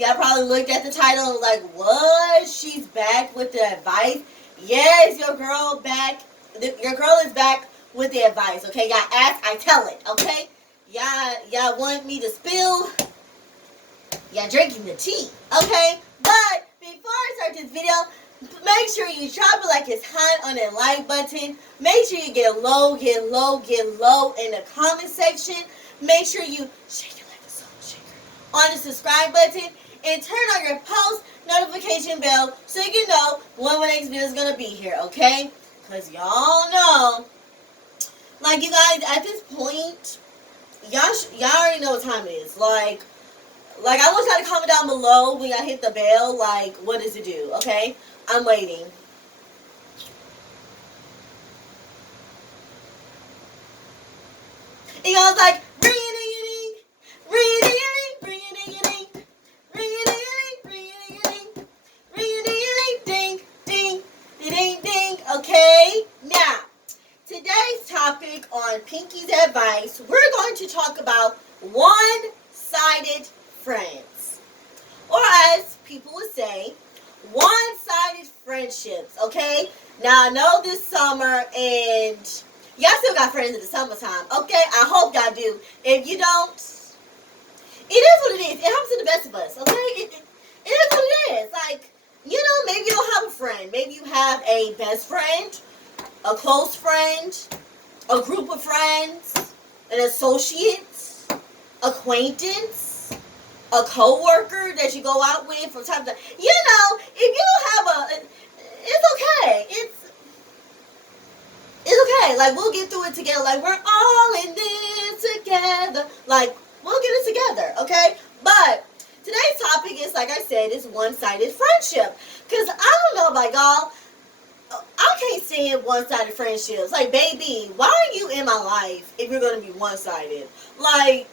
Y'all probably looked at the title and was like, what? She's back with the advice? Yes, your girl back. Your girl is back with the advice, okay? Y'all ask, I tell it, okay? Y'all want me to spill? Y'all drinking the tea, okay? But before I start this video, make sure you drop it like it's hot on that like button. Make sure you get low in the comment section. Make sure you shake it like a salt shaker on the subscribe button and turn on your post notification bell so you can know when my next video is gonna be here, okay? Cause y'all know, like you guys at this point, y'all already know what time it is. Like I want y'all to comment down below when y'all hit the bell. Like, what does it do? Okay, I'm waiting. And y'all like, ring a ding a ding, ring a ding a ding, ring a ding a ding, ring a ding a ding, ring a ding a ding, ring a ding a ding, ding, ding, ding, ding. Okay, now today's topic on Pinky's advice, we're going to talk about one-sided friends, or as people would say, one-sided friendships. Okay, now I know this summer and y'all still got friends in the summertime. Okay, I hope y'all do. If you don't, it is what it is. It happens to the best of us. Okay, it is what it is. Like, you know, maybe you don't have a friend. Maybe you have a best friend, a close friend, a group of friends, an associate, acquaintance, a co-worker that you go out with from time to time. You know, if you don't have it's okay. It's okay. Like, we'll get through it together. Like, we're all in this together. Like, we'll get it together, okay? But today's topic is, like I said, is one-sided friendship. Because I don't know about y'all, I can't stand one-sided friendships. Like, baby, why are you in my life if you're going to be one-sided? Like,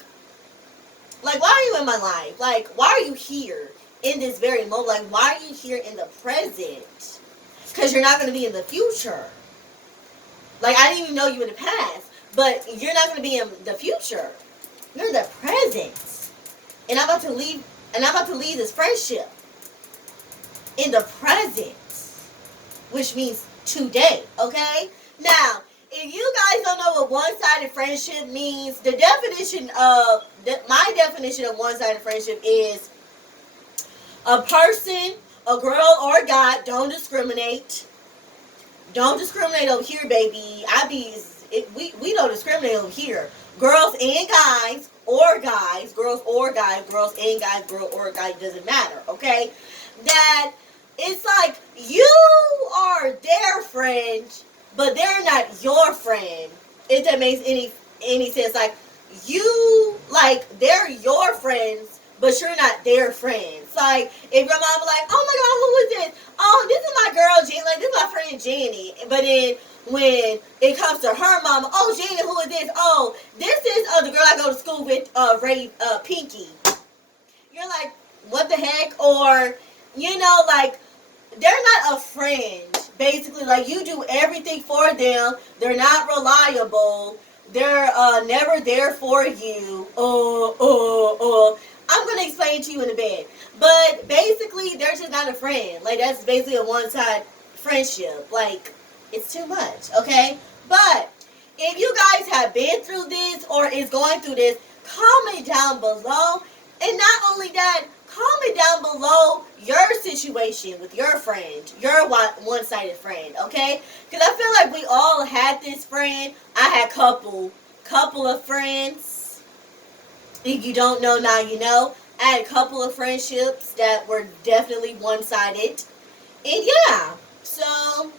why are you in my life? Like, why are you here in this very moment? Like, why are you here in the present? Because you're not going to be in the future. Like, I didn't even know you in the past, but you're not going to be in the future. You're in the present. And I'm about to leave this friendship in the present, which means today, okay? Now, if you guys don't know what one-sided friendship means, my definition of one-sided friendship is a person, a girl or a guy, don't discriminate. Don't discriminate over here, baby. We don't discriminate over here. Girls and guys, or guys, girls or guys, girls and guys, girl or guy, doesn't matter, okay? That it's like you are their friend, but they're not your friend. If that makes any sense. Like, they're your friends, but you're not their friends. Like, if your mom was like, oh my God, who is this? Oh, this is my girl, Jenny. Like, this is my friend, Jenny. But then when it comes to her mama, oh, Jenny, who is this? Oh, this is the girl I go to school with, Pinky. You're like, what the heck? Or, you know, like, they're not a friend. Basically, like, you do everything for them. They're not reliable. They're never there for you. I'm going to explain to you in a bit. But basically, they're just not a friend. Like, that's basically a one-side friendship. Like, it's too much, okay? But if you guys have been through this or is going through this, comment down below. And not only that, comment down below your situation with your friend, your one-sided friend, okay? Because I feel like we all had this friend. I had couple of friends. If you don't know, now you know. I had a couple of friendships that were definitely one-sided. And yeah, so,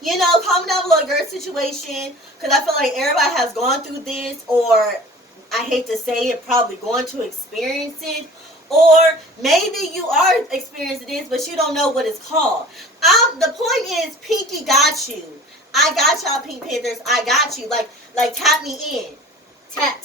you know, comment down below your situation. Because I feel like everybody has gone through this, or I hate to say it, probably going to experience it. Or maybe you are experiencing this, but you don't know what it's called. The point is, Pinky got you. I got y'all, Pink Panthers. I got you. Like tap me in. Tap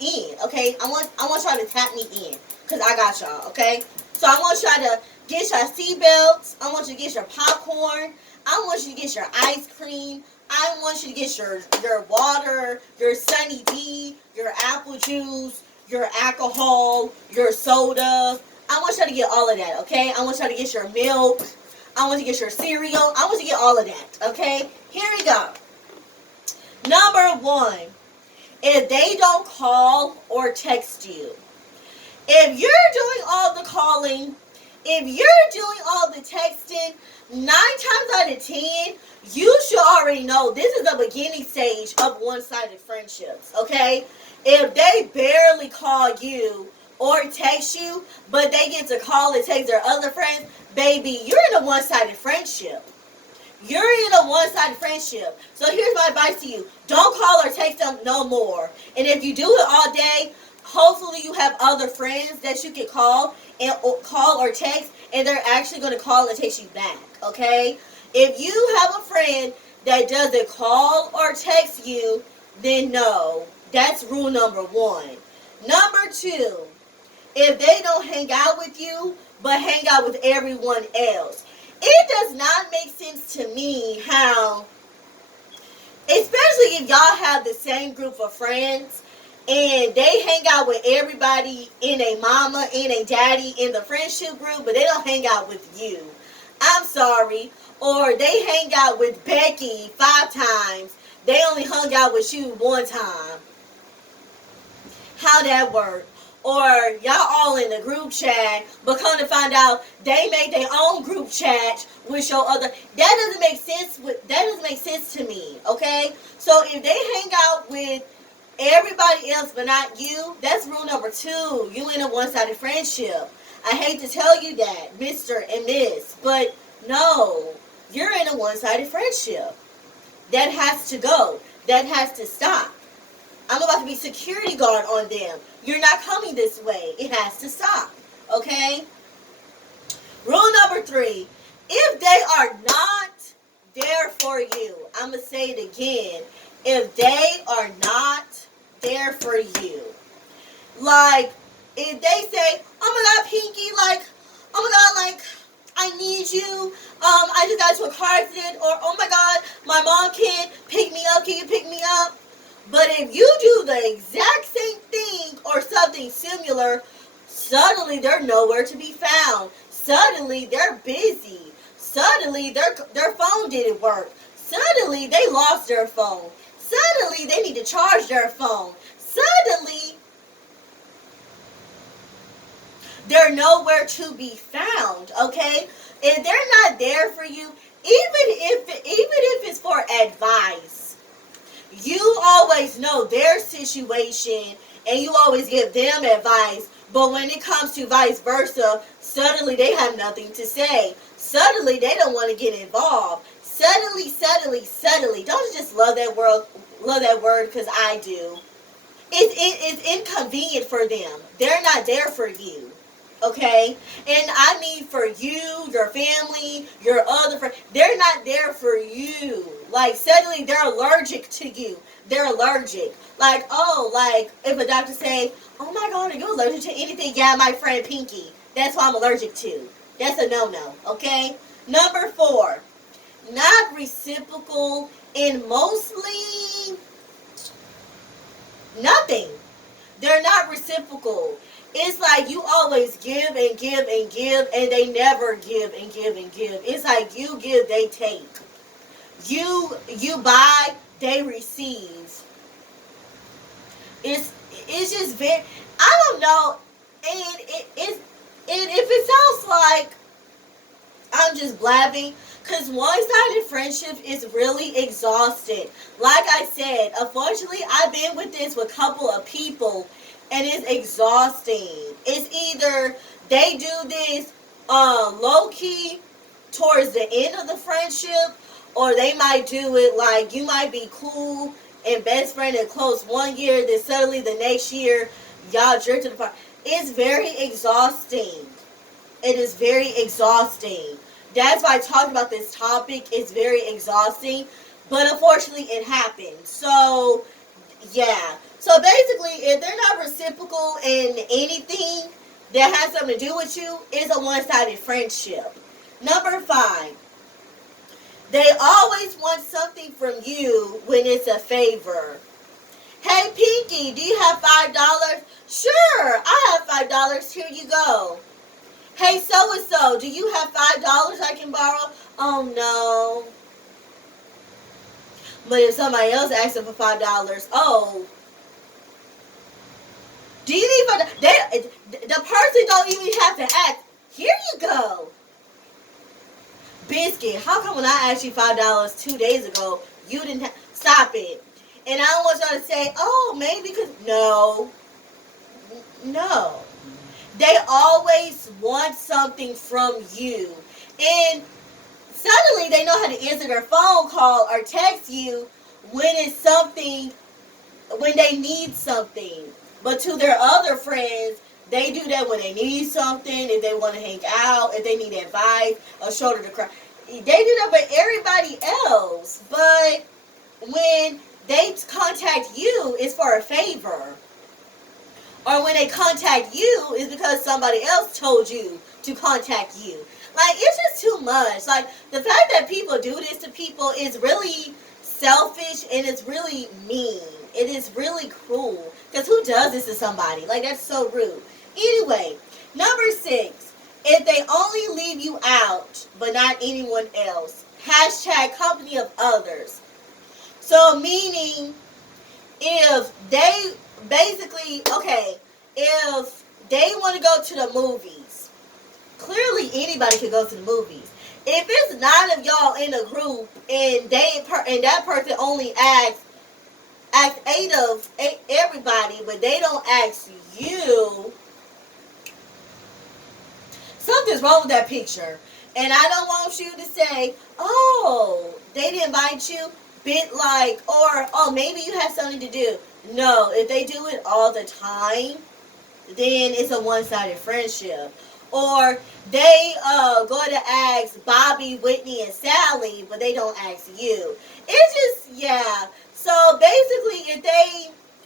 in. Okay? I want y'all to tap me in. Because I got y'all. Okay? So I want y'all to get your seatbelts. I want you to get your popcorn. I want you to get your ice cream. I want you to get your water, your Sunny D, your apple juice, your alcohol, your soda. I want y'all to get all of that, okay? I want y'all to get your milk. I want you to get your cereal. I want you to get all of that, okay? Here we go. Number 1, if they don't call or text you, if you're doing all the calling, if you're doing all the texting, 9 times out of 10, you should already know this is the beginning stage of one-sided friendships, okay? If they barely call you or text you, but they get to call and text their other friends, baby, you're in a one-sided friendship. You're in a one-sided friendship. So here's my advice to you. Don't call or text them no more. And if you do it all day, hopefully you have other friends that you can call or text, and they're actually going to call and text you back, okay? If you have a friend that doesn't call or text you, then no. That's rule number 1. Number 2, if they don't hang out with you, but hang out with everyone else. It does not make sense to me how, especially if y'all have the same group of friends, and they hang out with everybody in a mama, in a daddy, in the friendship group, but they don't hang out with you. I'm sorry. Or they hang out with Becky 5 times. They only hung out with you 1 time. How that work? Or y'all all in the group chat, but come to find out they make their own group chat with your other. That doesn't make sense. That doesn't make sense to me. Okay. So if they hang out with everybody else but not you, that's rule number 2. You in a one-sided friendship. I hate to tell you that, Mr. and Miss, but no, you're in a one-sided friendship. That has to go. That has to stop. I'm about to be security guard on them. You're not coming this way. It has to stop. Okay? Rule number 3. If they are not there for you, I'm going to say it again. If they are not there for you. Like, if they say, oh my God, Pinky, like, oh my God, like, I need you. I just got into a car accident. Or, oh my God, my mom can't pick me up. Can you pick me up? But if you do the exact same thing or something similar, suddenly they're nowhere to be found. Suddenly they're busy. Suddenly their phone didn't work. Suddenly they lost their phone. Suddenly they need to charge their phone. Suddenly they're nowhere to be found, okay? If they're not there for you, even if it's for advice, you always know their situation and you always give them advice, but when it comes to vice versa, suddenly they have nothing to say. Suddenly they don't want to get involved. Suddenly. Don't you just love that word because I do. It's inconvenient for them. They're not there for you. Okay? And I mean for you, your family, your other friends. They're not there for you. Like, suddenly they're allergic to you. They're allergic. Like, oh, like, if a doctor say, oh my God, are you allergic to anything? Yeah, my friend Pinky. That's what I'm allergic to. That's a no-no. Okay? Number 4. Not reciprocal in mostly nothing. They're not reciprocal. It's like you always give and give and give, and they never give and give and give. It's like you give, they take. You buy, they receive. It's just very, I don't know, and if it sounds like I'm just blabbing, because one-sided friendship is really exhausting. Like I said, unfortunately, I've been with this with a couple of people, and it's exhausting. It's either they do this low-key towards the end of the friendship, or they might do it like you might be cool and best friend and close 1 year, then suddenly the next year, y'all drifted apart. It's very exhausting. It is very exhausting. That's why I talked about this topic. It's very exhausting. But unfortunately, it happens. So, yeah. So basically, if they're not reciprocal in anything that has something to do with you, it's a one-sided friendship. Number 5. They always want something from you when it's a favor. Hey, Pinky, do you have $5? Sure, I have $5. Here you go. Hey, so and so, do you have $5 I can borrow? Oh no. But if somebody else asks them for $5, oh, do you need $5? The person don't even have to ask. Here you go. Biscuit, how come when I asked you $5 2 days ago, you didn't stop it? And I don't want y'all to say, oh, maybe because, no. No. They always want something from you. And suddenly they know how to answer their phone call or text you when it's something, when they need something. But to their other friends, they do that when they need something, if they want to hang out, if they need advice, a shoulder to cry. They do that for everybody else. But when they contact you, it's for a favor. Or when they contact you, it's because somebody else told you to contact you. Like, it's just too much. Like, the fact that people do this to people is really selfish and it's really mean. It is really cruel. Because who does this to somebody? Like, that's so rude. Anyway, number 6. If they only leave you out, but not anyone else. Hashtag company of others. So, meaning, if they basically, okay, if they want to go to the movies, clearly anybody can go to the movies. If it's 9 of y'all in a group and that person only asks 8 of everybody, but they don't ask you, something's wrong with that picture. And I don't want you to say, oh, they didn't invite you, bit like, or, oh, maybe you have something to do. No, if they do it all the time, then it's a one-sided friendship. Or they go to ask Bobby, Whitney, and Sally, but they don't ask you. It's just, yeah. So basically,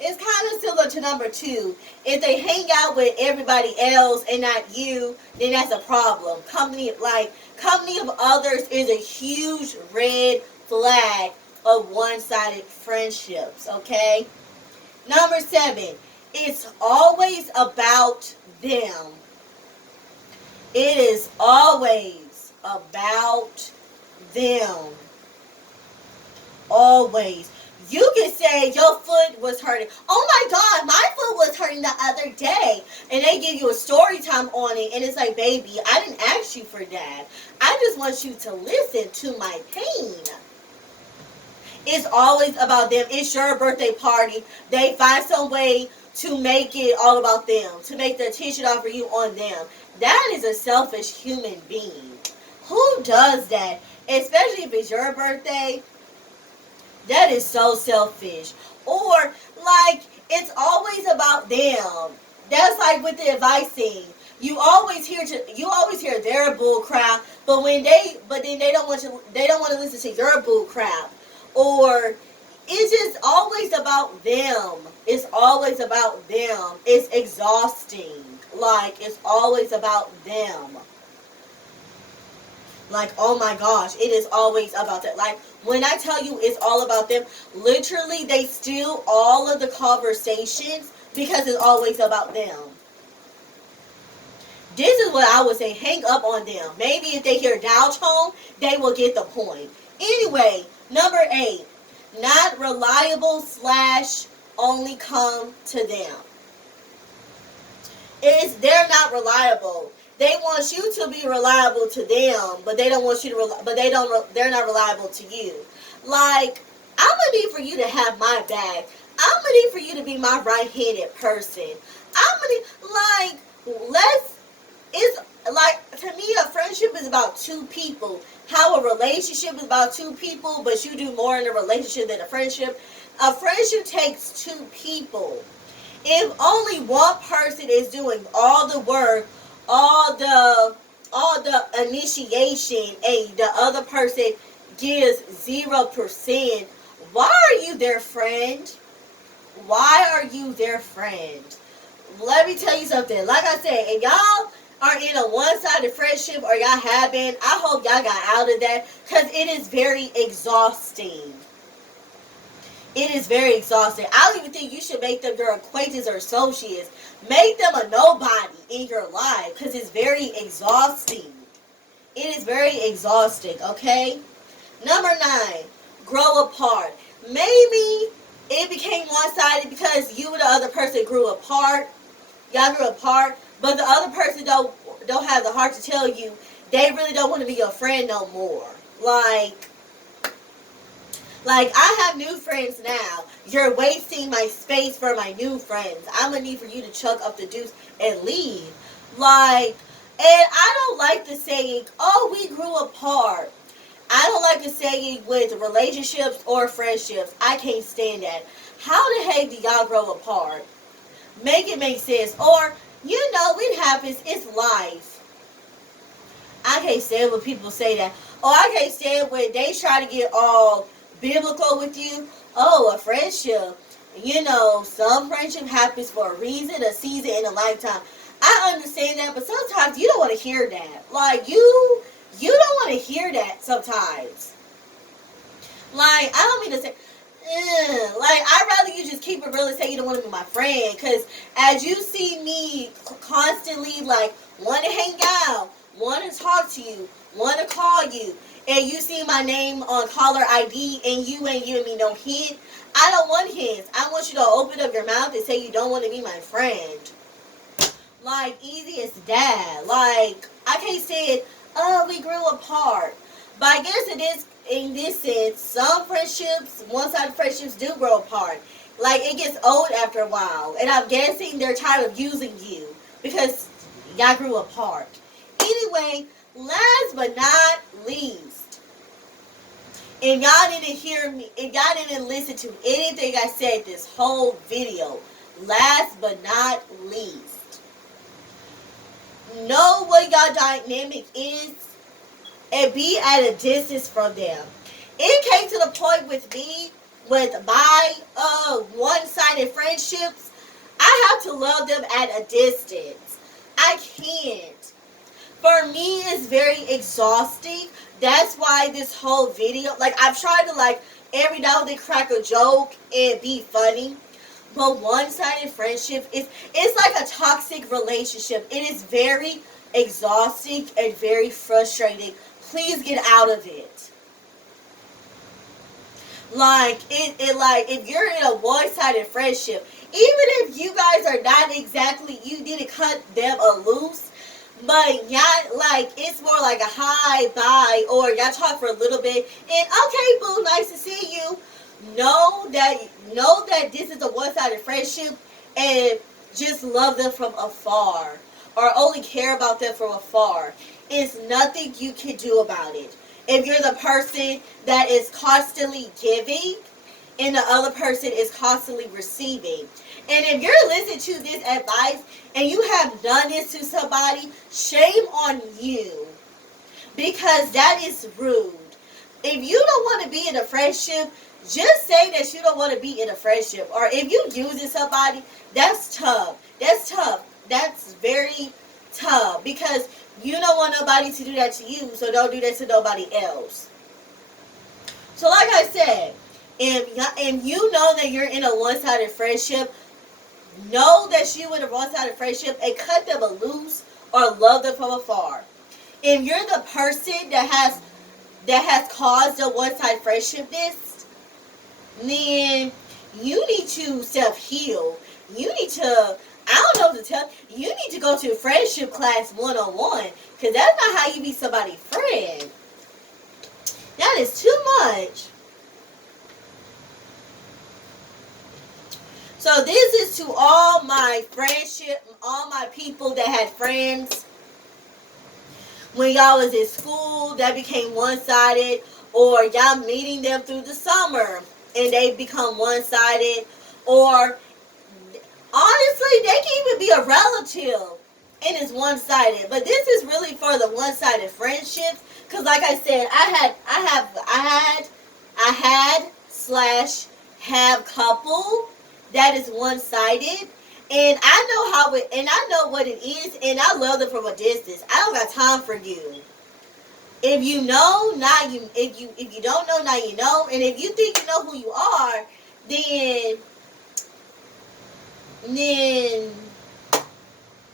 it's kind of similar to number 2. If they hang out with everybody else and not you, then that's a problem. Company of others is a huge red flag of one-sided friendships, okay? Number 7, it's always about them. It is always about them. Always. You can say your foot was hurting. Oh my God, my foot was hurting the other day. And they give you a story time on it. And it's like, baby, I didn't ask you for that. I just want you to listen to my pain. It's always about them. It's your birthday party. They find some way to make it all about them, to make the attention off of you on them. That is a selfish human being. Who does that? Especially if it's your birthday. That is so selfish. Or, like, it's always about them. That's like with the advising. You always hear their bull crap, but then they don't want to listen to your bull crap. Or it's just always about them. It's always about them. It's exhausting. Like, it's always about them. Like, oh my gosh, it is always about that. Like, when I tell you it's all about them, literally they steal all of the conversations because it's always about them. This is what I would say, hang up on them. Maybe if they hear dial tone, they will get the point. Anyway, number 8, not reliable / only come to them. They're not reliable. They want you to be reliable to them, but they don't want you to. They're not reliable to you. Like, I'm gonna need for you to have my back. I'm gonna need for you to be my right-handed person. It's like, to me, a friendship is about 2 people. How a relationship is about 2 people, but you do more in a relationship than a friendship. A friendship takes 2 people. If only one person is doing all the work, all the initiation, and the other person gives 0%, why are you their friend? Why are you their friend? Let me tell you something. Like I said, if y'all are in a one-sided friendship, or y'all have been, I hope y'all got out of that, because it is very exhausting. It is very exhausting. I don't even think you should make them your acquaintance or associates. Make them a nobody in your life because it's very exhausting. It is very exhausting, okay? Number 9, grow apart. Maybe it became one-sided because you and the other person grew apart. Y'all grew apart, but the other person don't have the heart to tell you they really don't want to be your friend no more. Like I have new friends now. You're wasting my space for my new friends. I'm gonna need for you to chuck up the deuce and leave. Like, and I don't like the saying, "Oh, we grew apart." I don't like the saying with relationships or friendships. I can't stand that. How the heck do y'all grow apart? Make it make sense. Or, it happens. It's life. I can't stand when people say that. Or I can't stand when they try to get all biblical with you. Oh, a friendship. Some friendship happens for a reason, a season, and a lifetime. I understand that, but sometimes you don't want to hear that. Like, you don't want to hear that sometimes. Like, I don't mean to say, like, I'd rather you just keep it real and say you don't want to be my friend. Because as you see me constantly, like, want to hang out, want to talk to you, want to call you, and you see my name on caller ID and you ain't giving me no hint, I don't want hints. I want you to open up your mouth and say you don't want to be my friend. Like, easy as that. Like, I can't say it, oh, we grew apart. But I guess it is, in this sense, some friendships, one-sided friendships do grow apart. Like, it gets old after a while. And I'm guessing they're tired of using you because y'all grew apart. Anyway, last but not least, if y'all didn't hear me, if y'all didn't listen to anything I said this whole video, last but not least, know what y'all dynamic is and be at a distance from them. It came to the point with me, with my one-sided friendships, I have to love them at a distance. I can't. For me, it's very exhausting. That's why this whole video, like, I've tried to, like, every now and then crack a joke and be funny. But one-sided friendship it's like a toxic relationship. It is very exhausting and very frustrating. Please get out of it. Like, if you're in a one-sided friendship, even if you guys are not exactly, you need to cut them a loose, but y'all, like, it's more like a hi, bye, or y'all talk for a little bit, and okay, boo, nice to see you. Know that this is a one-sided friendship, and just love them from afar, or only care about them from afar. It's nothing you can do about it. If you're the person that is constantly giving and the other person is constantly receiving. And if you're listening to this advice and you have done this to somebody, shame on you. Because that is rude. If you don't want to be in a friendship, just say that you don't want to be in a friendship. Or if you using somebody, that's tough. That's tough. That's very tough. Because you don't want nobody to do that to you, so don't do that to nobody else. So like I said, if you know that you're in a one-sided friendship, know that you in a one-sided friendship and cut them loose or love them from afar. If you're the person that has caused a one-sided friendshipness, then you need to self-heal. You need to, I don't know what to tell you, need to go to friendship class 101, because that's not how you be somebody's friend. That is too much. So this is to all my friendship, all my people that had friends when y'all was in school that became one-sided, or y'all meeting them through the summer and they become one-sided, or honestly, they can even be a relative and it's one-sided. But this is really for the one-sided friendships, because like I said, I have couple that is one-sided, and I know what it is, and I love them from a distance. I don't got time for you. If you know, now you, if you don't know, now you know, and if you think you know who you are, then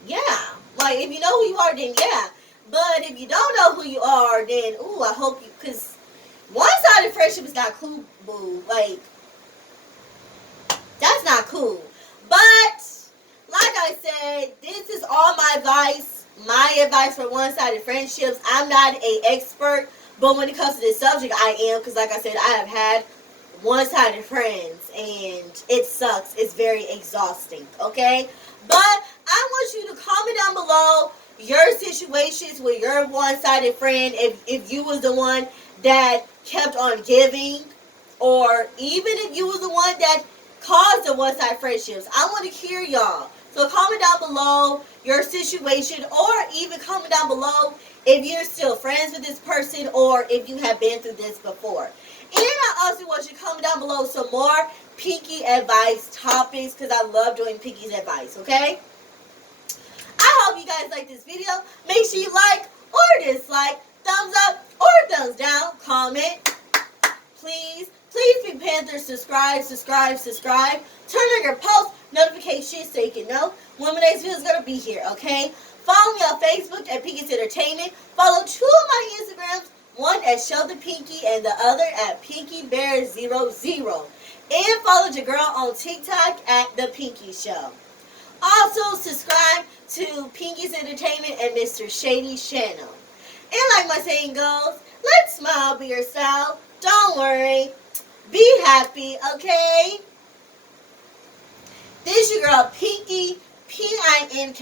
yeah. Like, if you know who you are, then yeah. But if you don't know who you are, then, ooh, I hope you, because one-sided friendship is not cool, boo. Like, that's not cool. But, like I said, this is all my advice. My advice for one-sided friendships. I'm not an expert, but when it comes to this subject, I am. Because, like I said, I have had one-sided friends, and it sucks. It's very exhausting, okay? But I want you to comment down below your situations with your one-sided friend, if you was the one that kept on giving, or even if you was the one that caused the one-sided friendships. I want to hear y'all. So comment down below your situation, or even comment down below if you're still friends with this person, or if you have been through this before. And I also want you to comment down below some more Pinky advice topics, because I love doing Pinky's advice, okay? I hope you guys like this video. Make sure you like or dislike, thumbs up or thumbs down, comment, please. Please, Pink Panther, subscribe. Turn on your post notifications so you can know when my next video is going to be here, okay? Follow me on Facebook at Pinky's Entertainment. Follow two of my Instagrams, one at Show the Pinky and the other at PinkyBear00. And follow your girl on TikTok at The Pinky Show. Also, subscribe to Pinky's Entertainment and Mr. Shady's channel. And like my saying goes, let's smile, be yourself. Don't worry. Be happy, okay? This your girl Pinky, Pinky, and